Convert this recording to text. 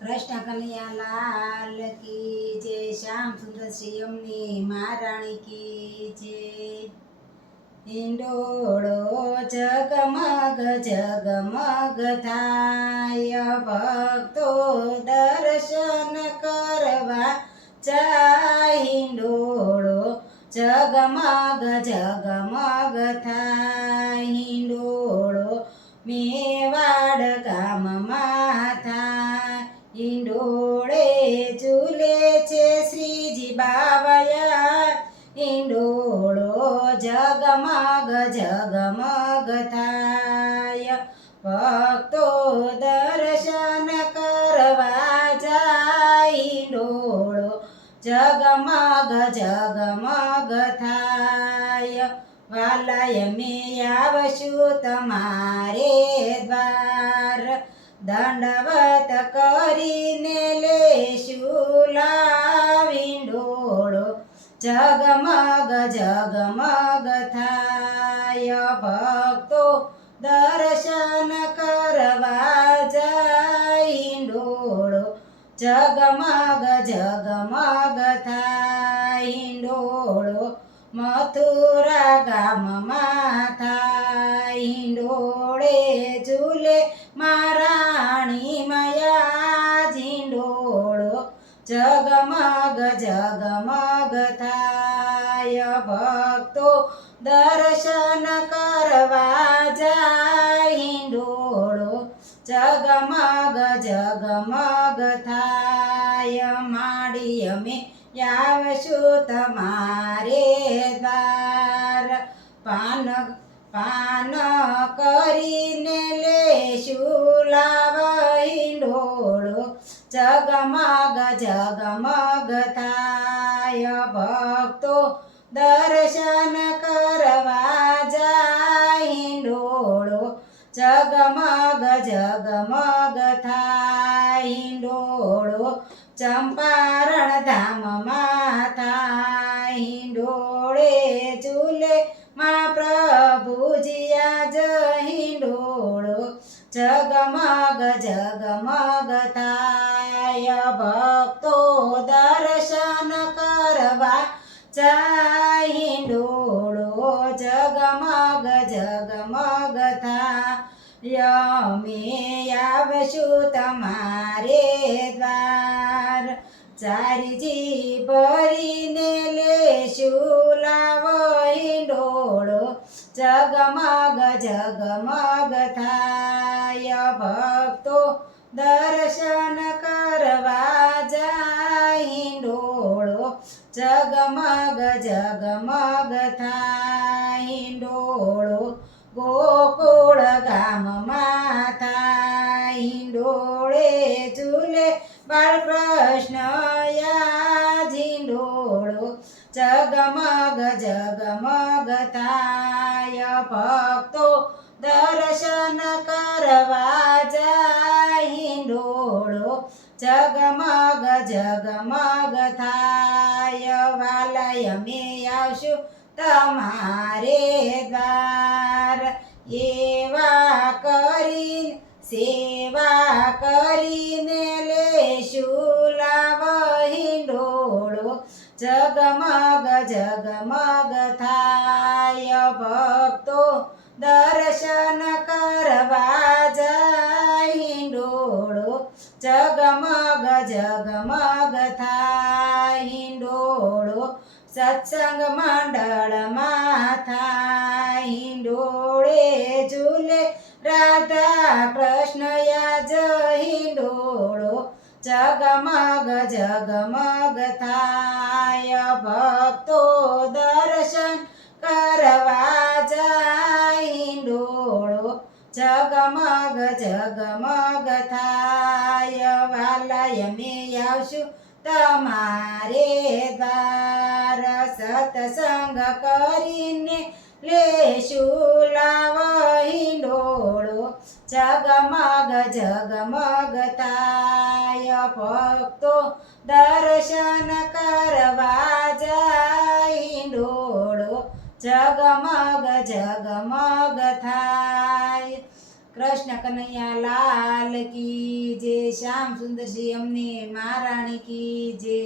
કૃષ્ણ કનૈયા લાલ કી જય, શ્યામ સુંદર શ્રી અમની મહારાણી કી જય. હિંડોળો જગમગ જગમગ થાય, ભક્તો દર્શન કરવા જાય. હિંડોળો જગમગ જગમગ થાય, હિંડોળો મેવાડ ગામમાં થાય. હિંડોળે ઝૂલે છે શ્રીજી બાવયા, હિંડોળો જગમગ જગમગ થાય. ભક્તો દર્શન કરવા જાય, હિંડોળો જગમગ જગમગ થાય. વાલાય મેં આવશું તમારે દ્વાર, દંડવત કરીને લેશું લાવ. હિંડોળો જગમગ જગમગ થાય. ભક્તો દર્શન કરવા જાય, હિંડોળો જગમગ જગમગ થાય. હિંડોળો મથુરા ગામમાં થાય, હિંડોળે ઝૂલે મહારાણી મયા. હિંડોળો જગમગ જગમગ થાય. ભક્તો દર્શન કરવા જાય, હિંડોળો જગમગ જગમગ થાય. માડી અમે આવશું તમારે દ્વાર, પાન કરીને લેશું લાવ. હિંડોળો જગમગ જગમગ થાય. ભક્તો દર્શન કરવા જાય, હિંડોળો જગમગ જગમગ થાય. હિંડોળો ચંપારણ ધામમાં થાય, હિંડોળે ઝૂલે માં પ્રભુજી આજ. હિંડોળો જગમગ જગમગ થાય. ભક્તો દર્શન કરવા જાય, હિંડોળો જગમગ જગમગ થાય. અમે આવશું તમારે દ્વાર, ચારજી ભરીને લેશું લાવ. હિંડોળો જગમગ જગમગ થાય. ભક્તો દર્શન કરવા જાય, હિંડોળો જગમગ જગમગ થાય. હિંડોળો ગોકુળ ગામમાં થાય, હિંડોળે ઝૂલે બાળકૃષ્ણ યા. હિંડોળો જગમગ જગમગ થાય. ભક્તો દર્શન કરવા જાય, હિંડોળો જગમગ જગમગ થાય. વાલાય અમે આવશું તમારે દ્વાર, એવા કરી સેવા કરીને લેશું લાવ. હિંડોળો જગમગ જગમગ થાય. ભક્તો દર્શન કરવા જાય, હિંડોળો જગમગ જગમગ થાય. હિંડોળો સત્સંગ મંડળમાં થાય, હિંડોળે ઝૂલે રાધા કૃષ્ણ યાજ. હિંડોળો જગમગ જગમગ થાય. ભક્તો દર્શન કરવા જાય, હિંડોળો જગમગ જગમગ થાય. વાલાય મેં આવશું તમારે દ્વાર, સત્સંગ કરીને લેશું લાવ. હિંડોળો જગમગ જગમગ થાય. ભક્તો દર્શન કરવા જાય, હિંડોળો જગમગ જગમગ થાય. કૃષ્ણ કનૈયા લાલ કી જય શ્યામ સુંદર શ્રી અમને મહારાણી કી જય